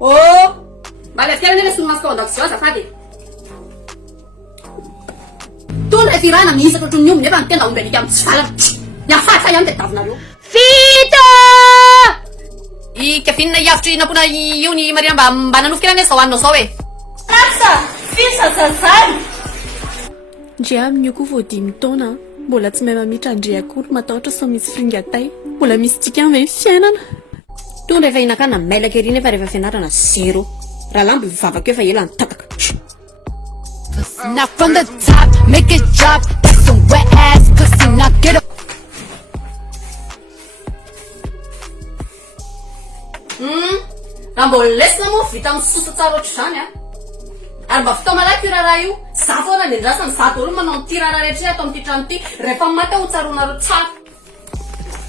Oh, bale fiara nele sul masco ndaku siwaza fadi. Tunda tirana misa ko tunyum ne ban tenda umbe dikam sala. Ya fata yam te tavna yo. Fito! I kefinna yafchi na puna yuni Mariamba bananu fiara ne sawanno sowe. Tasa! Fisa sasany! Ndre amin'ny io koa vao 5 taona mbola tsy mahay mamitra andre akory matahotra sa misy fringatay mbola misy tikany ve fiainana Tunda efa inakana mailaka ery nefa rehefa fianarana zero. Raha lambo vavaka efa ela nitataka. Now from the top, make it drop. That's some wet ass pussy, now get up. Raha mbola lesina moa vita misosa tsara ohatr'izany a. Ary mba vita malaky io raha io. Za foana ny andrasany zato olo manao ty raha rehetra ato amin'ity trano ty. Rehefa maty aho tsaronareo tsara.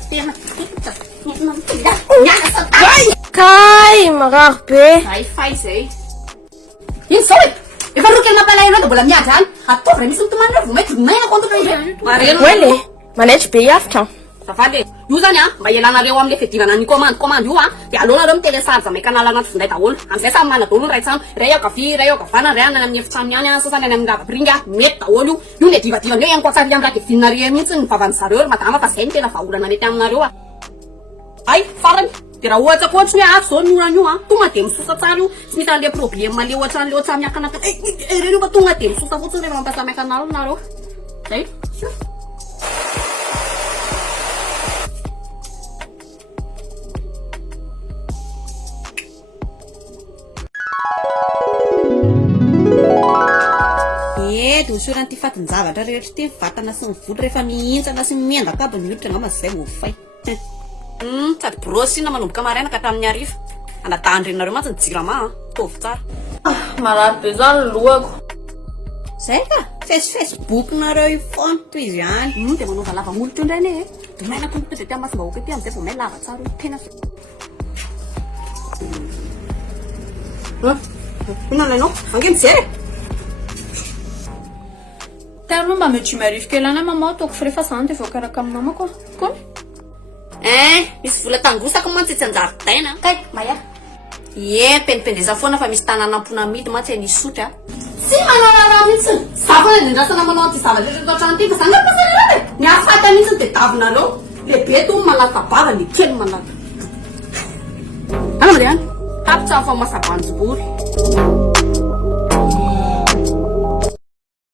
Tena Kai, marary be. Ay fay zay. Ino zao e? Efa roa kely mampalahelo eo dia mbola miady any. Ataovy misy mitomany vao mety maina kontra io. Mareno. Wele, manaitry be hiafitra. Zafady io zany a mba ielanareo amin'le fidirana ny commande io a dia alohanareo mitelesary za mekanala anaty finday daholo amin'izay samy mana daholo ny ray trano ray ankavia ray ankavana ray any amin'ny efitrano ihany a sasany any amin'ny lavapiringa mety daholo io le divadivandreo ihany koa tsary ihany raha dia vininareo mihitsy ny vavan'ny zareo madama fa zay ny tena vahaolana mety aminareo a ay farany dia raha ohatra koa ohatra hoe ato zao ny orana io a tonga dia misosa tsara io tsy misy an'le problème le ohatra an'le ohatra miakana reny io fa tonga dia misosa fotsiny rehefa mampasamihaka anareo nareo zay dosorany ty fatin-javatra rehetra ty vatana sy ny volo rehefa mihintsana sy miendaka aby ny hoditra angamba zay vofay sady brosina manomboka maraina ka hatramin'ny hariva anadahandrenareo mantsy ny jirama tovy tsara Marary be zany lohako. zay ka facebook nareo io foana toy izy ihany dia manova lava-molotra indray ane dia maina tongotra dia tia masim-bahoaka ty amin'izay vao may lava tsara io tena ina lainao ange mijery taro mba mety marivo kely any mama ataoko firefa zany dia voakaraka amin'ny mama koa kony misy vola tangosako mantsy etsy anjaridaina Kai, maya. pendependeza foana fa misy tanana ampona midy mantsy anisotra tsy manana raha mihitsy za foana ny andrasana manao anty zavatra toatrano ty fa zany napasareo ny afata mihitsy dia davinareo lehibe to malaka bava ny kely malaka ana mariany tapitsany fa masabanjobory